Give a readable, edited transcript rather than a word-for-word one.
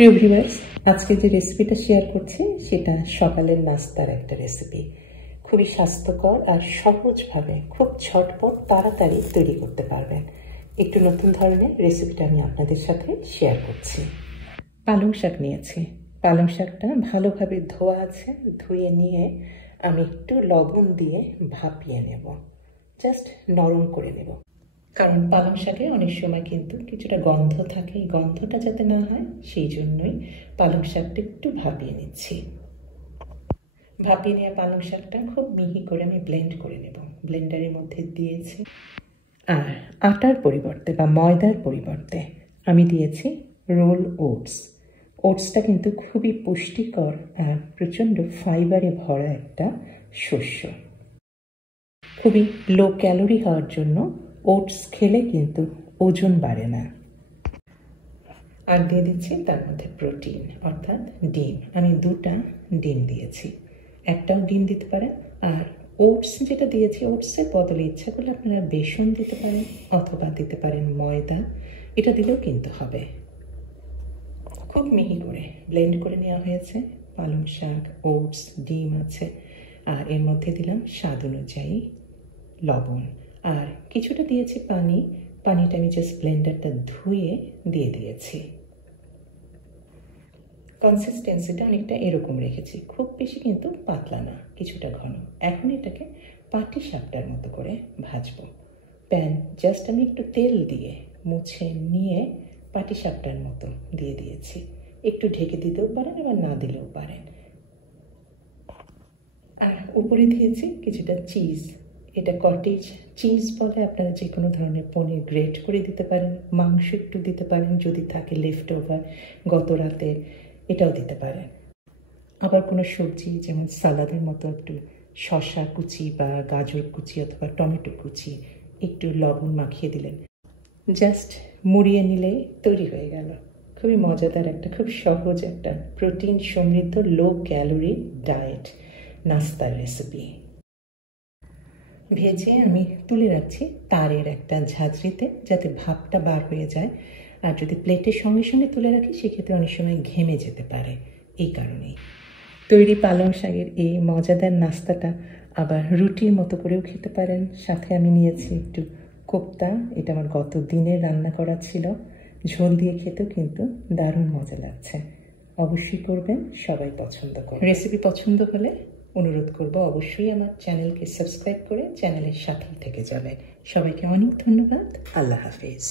প্রিয় ভিউয়ার্স, আজকে যে রেসিপিটা শেয়ার করছি সেটা সকালের নাস্তার একটা রেসিপি। খুবই স্বাস্থ্যকর আর সহজভাবে খুব ঝটপট তাড়াতাড়ি তৈরি করতে পারবেন। একটু নতুন ধরনের রেসিপিটা আমি আপনাদের সাথে শেয়ার করছি। পালং শাক নিয়েছি। পালং শাকটা ভালোভাবে ধোয়া আছে। ধুয়ে নিয়ে আমি একটু লবণ দিয়ে ভাপিয়ে নেব, জাস্ট নরম করে নেব। কারণ পালং শাকে অনেক সময় কিন্তু কিছুটা গন্ধ থাকে, এই গন্ধটা যাতে না হয় সেই জন্যই পালং শাকটা একটু ভাপিয়ে নিচ্ছি। ভাপিয়ে নেওয়া পালং শাকটা খুব মিহি করে আমি ব্লেন্ড করে নেব। ব্লেন্ডারের মধ্যে দিয়েছি, আর আটার পরিবর্তে বা ময়দার পরিবর্তে আমি দিয়েছি রোল ওটস। ওটসটা কিন্তু খুবই পুষ্টিকর আর প্রচণ্ড ফাইবারে ভরা একটা শস্য। খুবই লো ক্যালোরি হওয়ার জন্য ওটস খেলে কিন্তু ওজন বাড়ে না। আর দিয়ে দিচ্ছি তার মধ্যে প্রোটিন, অর্থাৎ ডিম। আমি 2টা ডিম দিয়েছি, একটাও ডিম দিতে পারেন। আর ওটস যেটা দিয়েছি, ওটসের বদলে ইচ্ছা করলে আপনারা বেসন দিতে পারেন অথবা দিতে পারেন ময়দা, এটা দিলেও কিন্তু হবে। খুব মিহি করে ব্লেন্ড করে নেওয়া হয়েছে। পালং শাক, ওটস, ডিম আছে, আর এর মধ্যে দিলাম স্বাদ অনুযায়ী লবণ, আর কিছুটা দিয়েছি পানি। পানিটা আমি জাস্ট ব্লেন্ডারটা ধুয়ে দিয়ে দিয়েছি। কনসিস্টেন্সিটা অনেকটা এরকম রেখেছি, খুব বেশি কিন্তু পাতলা না, কিছুটা ঘন। এখন এটাকে পাটি সাপটার মতো করে ভাজবো। প্যান জাস্ট আমি একটু তেল দিয়ে মুছে নিয়ে পাটি সাপটার মতো দিয়ে দিয়েছি। একটু ঢেকে দিতেও পারেন, আবার না দিলেও পারেন। আর উপরে দিয়েছি কিছুটা চিজ। এটা কটেজ চিজ বলে, আপনারা যে কোনো ধরনের পনির গ্রেট করে দিতে পারেন, মাংস একটু দিতে পারেন যদি থাকে লেফট ওভার গত রাতে, এটাও দিতে পারেন। আবার কোনো সবজি যেমন সালাদের মতো একটু শসা কুচি বা গাজর কুচি অথবা টমেটো কুচি একটু লবণ মাখিয়ে দিলেন, জাস্ট মুড়িয়ে নিলেই তৈরি হয়ে গেল। খুবই মজাদার একটা, খুব সহজ একটা প্রোটিন সমৃদ্ধ লো ক্যালোরি ডায়েট নাস্তার রেসিপি। ভেজে আমি তুলে রাখছি তারের একটা ঝাঁঝরিতে, যাতে ভাপটা বার হয়ে যায়। আর যদি প্লেটের সঙ্গে সঙ্গে তুলে রাখি সেক্ষেত্রে অনেক সময় ঘেমে যেতে পারে। এই কারণেই তৈরি পালং শাকের এই মজাদার নাস্তাটা আবার রুটির মতো করেও খেতে পারেন। সাথে আমি নিয়েছি একটু কোপ্তা, এটা আমার গত দিনের রান্না করা ছিল। ঝোল দিয়ে খেতেও কিন্তু দারুণ মজা লাগছে। অবশ্যই করবেন, সবাই পছন্দ করবে। রেসিপি পছন্দ হলে অনুরোধ করব অবশ্যই আমার চ্যানেলকে সাবস্ক্রাইব করে চ্যানেলের সাথেই থেকে যাবেন। সবাইকে অনেক ধন্যবাদ। আল্লাহ হাফেজ।